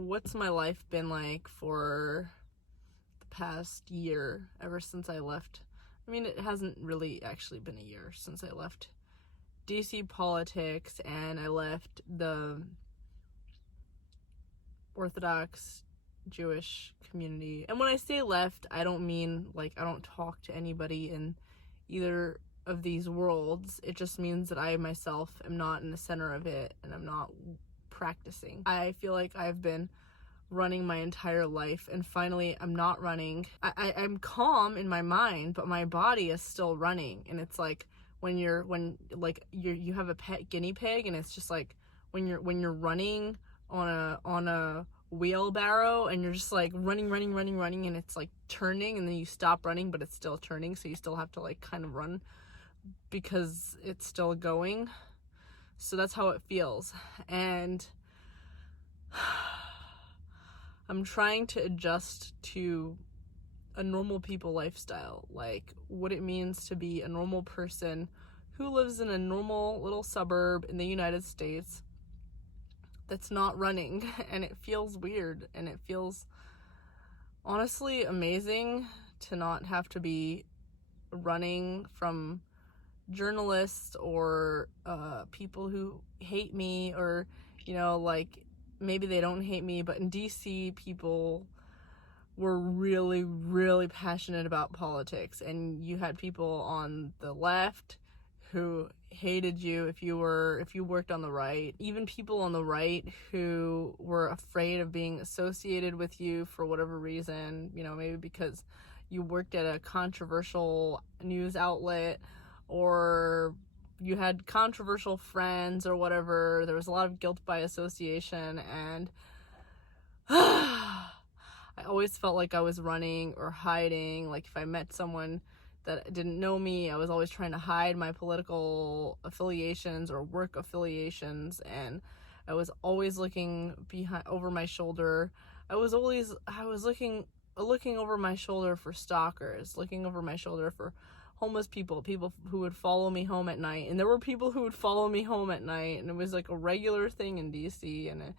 what's my life been like for the past year, ever since I left? I mean, it hasn't really actually been a year since I left DC politics and I left the Orthodox Jewish community. And when I say left, I don't mean like I don't talk to anybody in either of these worlds. It just means that I myself am not in the center of it and I'm not practicing. I feel like I've been running my entire life and finally I'm not running. I'm calm in my mind, but my body is still running. And it's like when you have a pet guinea pig and it's just like when you're running on a wheelbarrow and you're just like running and it's like turning and then you stop running but it's still turning, so you still have to like kind of run because it's still going. So that's how it feels. And I'm trying to adjust to a normal people lifestyle, like what it means to be a normal person who lives in a normal little suburb in the United States that's not running. And it feels weird and it feels honestly amazing to not have to be running from journalists or people who hate me, or like maybe they don't hate me, but in DC people were really passionate about politics, and you had people on the left who hated you if you worked on the right, even people on the right who were afraid of being associated with you for whatever reason, maybe because you worked at a controversial news outlet or you had controversial friends or whatever. There was a lot of guilt by association, and I always felt like I was running or hiding. Like if I met someone that didn't know me, I was always trying to hide my political affiliations or work affiliations, and I was always looking over my shoulder. I was looking over my shoulder for stalkers, looking over my shoulder for homeless people who would follow me home at night. And there were people who would follow me home at night, and it was like a regular thing in DC, and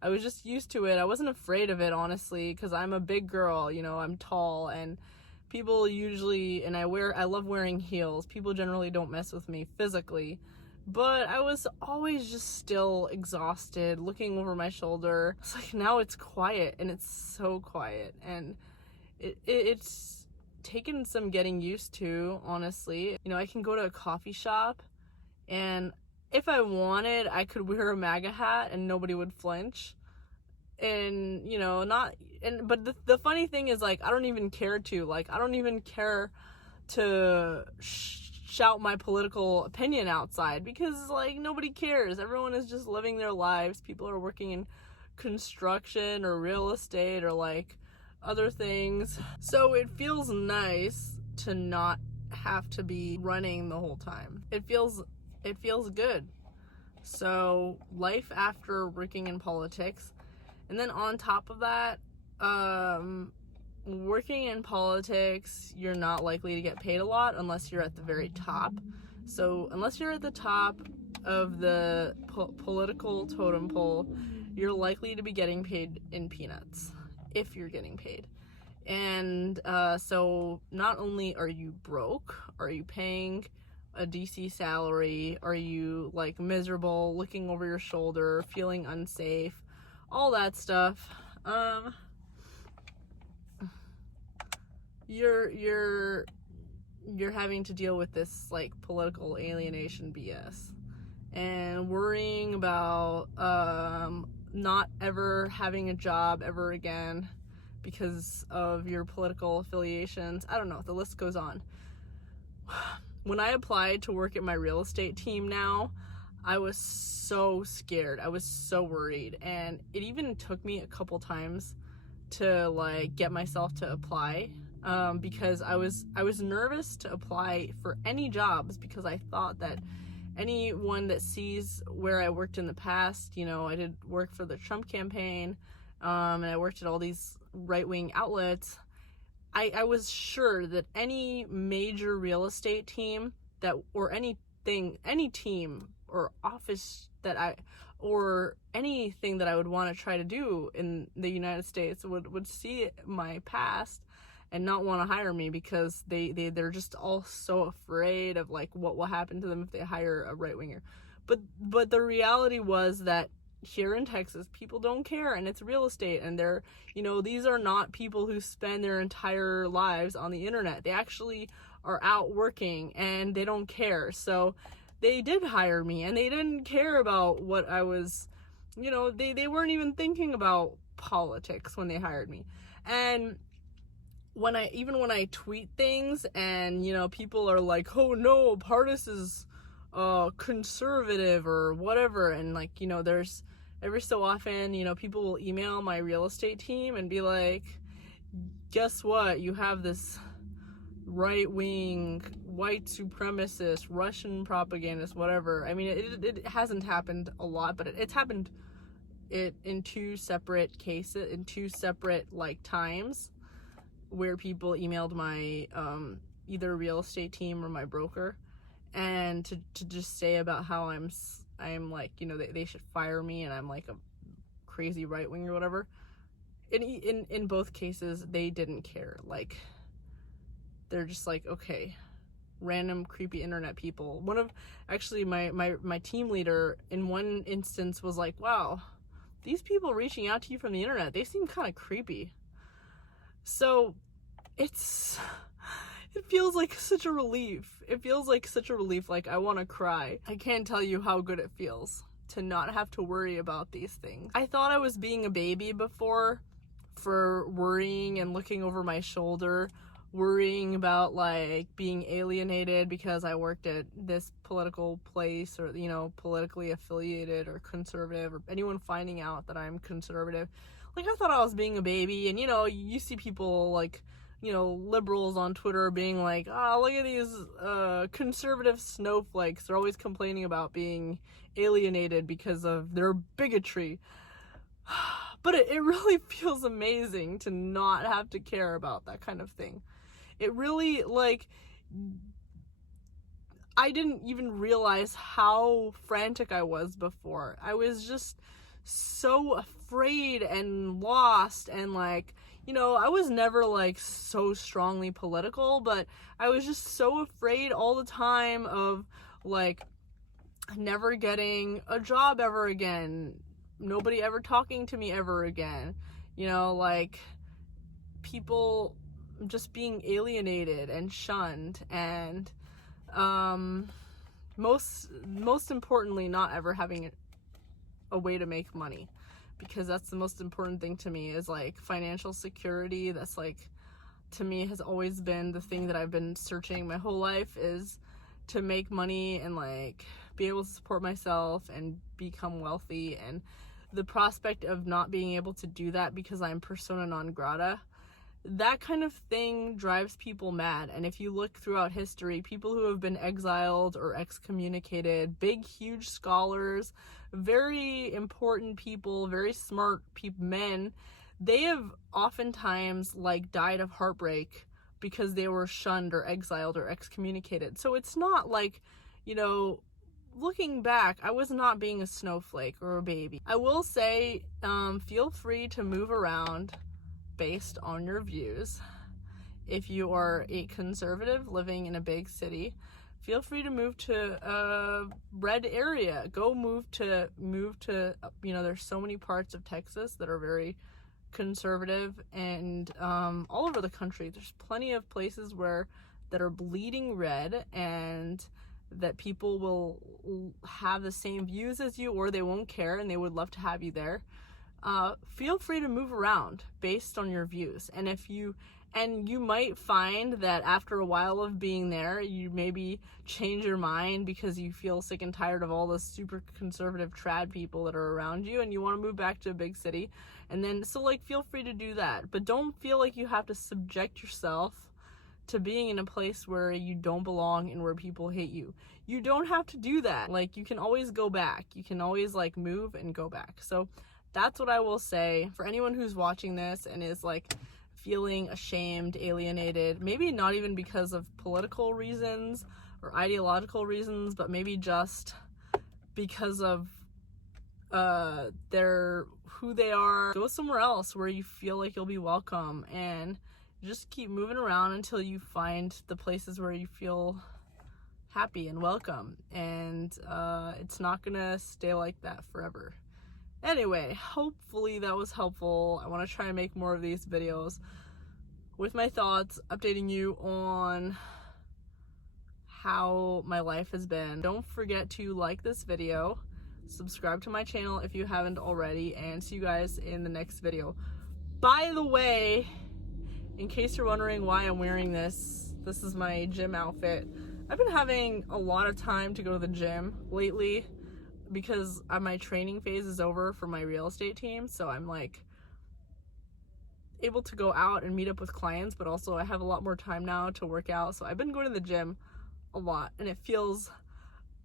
I was just used to it. I wasn't afraid of it, honestly, because I'm a big girl, I'm tall, and people usually, and I love wearing heels. People generally don't mess with me physically, but I was always just still exhausted, looking over my shoulder. It's like now it's quiet, and it's so quiet, and it's taken some getting used to, honestly. I can go to a coffee shop, and if I wanted, I could wear a MAGA hat and nobody would flinch. And but the funny thing is, like, I don't even care to shout my political opinion outside, because like nobody cares. Everyone is just living their lives. People are working in construction or real estate or like other things. So it feels nice to not have to be running the whole time. It feels good. So life after working in politics. And then on top of that, working in politics, you're not likely to get paid a lot unless you're at the very top. So unless you're at the top of the political totem pole, you're likely to be getting paid in peanuts, if you're getting paid. And so not only are you broke, are you paying a DC salary, are you like miserable, looking over your shoulder, feeling unsafe, all that stuff, you're having to deal with this like political alienation BS and worrying about not ever having a job ever again because of your political affiliations. I don't know, the list goes on. When I applied to work at my real estate team now, I was so scared. I was so worried. And it even took me a couple times to like get myself to apply, because I was nervous to apply for any jobs, because I thought that anyone that sees where I worked in the past, I did work for the Trump campaign, and I worked at all these right-wing outlets. I was sure that any major real estate team or any team or office or anything that I would want to try to do in the United States would see my past and not want to hire me, because they're just all so afraid of like what will happen to them if they hire a right-winger. But the reality was that here in Texas, people don't care, and it's real estate, and they're, these are not people who spend their entire lives on the internet. They actually are out working, and they don't care. So they did hire me, and they didn't care about what I was, they weren't even thinking about politics when they hired me. And when I tweet things and, people are like, oh no, Pardis is conservative or whatever, and like, there's every so often, people will email my real estate team and be like, guess what, you have this right-wing white supremacist Russian propagandist, whatever. I mean, it hasn't happened a lot, but it's happened in two separate cases, in two separate like times, where people emailed my either real estate team or my broker, and to just say about how I'm like, they should fire me, and I'm like a crazy right wing or whatever. In both cases, they didn't care. Like, they're just like, okay, random creepy internet people. One of, actually, my team leader in one instance was like, wow, these people reaching out to you from the internet, they seem kind of creepy. So it feels like such a relief. It feels like such a relief. Like, I want to cry. I can't tell you how good it feels to not have to worry about these things. I thought I was being a baby before, for worrying and looking over my shoulder, worrying about like being alienated because I worked at this political place, or politically affiliated or conservative, or anyone finding out that I'm conservative. Like, I thought I was being a baby. And you see people like, liberals on Twitter being like, oh, look at these conservative snowflakes, they're always complaining about being alienated because of their bigotry. But it really feels amazing to not have to care about that kind of thing. It really, like, I didn't even realize how frantic I was before. I was just so afraid and lost, and like, I was never like so strongly political, but I was just so afraid all the time of like never getting a job ever again, nobody ever talking to me ever again, like people just being alienated and shunned, and most importantly, not ever having a way to make money, because that's the most important thing to me, is like financial security. That's like, to me, has always been the thing that I've been searching my whole life, is to make money and like be able to support myself and become wealthy. And the prospect of not being able to do that because I'm persona non grata, that kind of thing drives people mad. And if you look throughout history, people who have been exiled or excommunicated, big, huge scholars, very important people, very smart men, they have oftentimes like died of heartbreak because they were shunned or exiled or excommunicated. So it's not like, looking back, I was not being a snowflake or a baby. I will say, feel free to move around based on your views. If you are a conservative living in a big city, feel free to move to a red area. Go move to, there's so many parts of Texas that are very conservative, and all over the country, there's plenty of places that are bleeding red, and that people will have the same views as you, or they won't care and they would love to have you there. Feel free to move around based on your views. And you might find that after a while of being there, you maybe change your mind because you feel sick and tired of all the super conservative trad people that are around you, and you want to move back to a big city. And then, so like, feel free to do that. But don't feel like you have to subject yourself to being in a place where you don't belong and where people hate you. You don't have to do that. Like, you can always go back. You can always like move and go back. So that's what I will say for anyone who's watching this and is like feeling ashamed, alienated, maybe not even because of political reasons or ideological reasons, but maybe just because of they're who they are. Go somewhere else where you feel like you'll be welcome, and just keep moving around until you find the places where you feel happy and welcome. And it's not gonna stay like that forever. Anyway, hopefully that was helpful. I want to try and make more of these videos with my thoughts, updating you on how my life has been. Don't forget to like this video, subscribe to my channel if you haven't already, and see you guys in the next video. By the way, in case you're wondering why I'm wearing this is my gym outfit. I've been having a lot of time to go to the gym lately because my training phase is over for my real estate team, so I'm like able to go out and meet up with clients, but also I have a lot more time now to work out. So I've been going to the gym a lot and it feels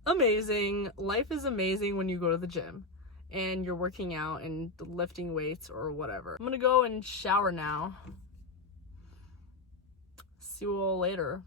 amazing. Life is amazing when you go to the gym and you're working out and lifting weights or whatever. I'm gonna go and shower now. See you all later.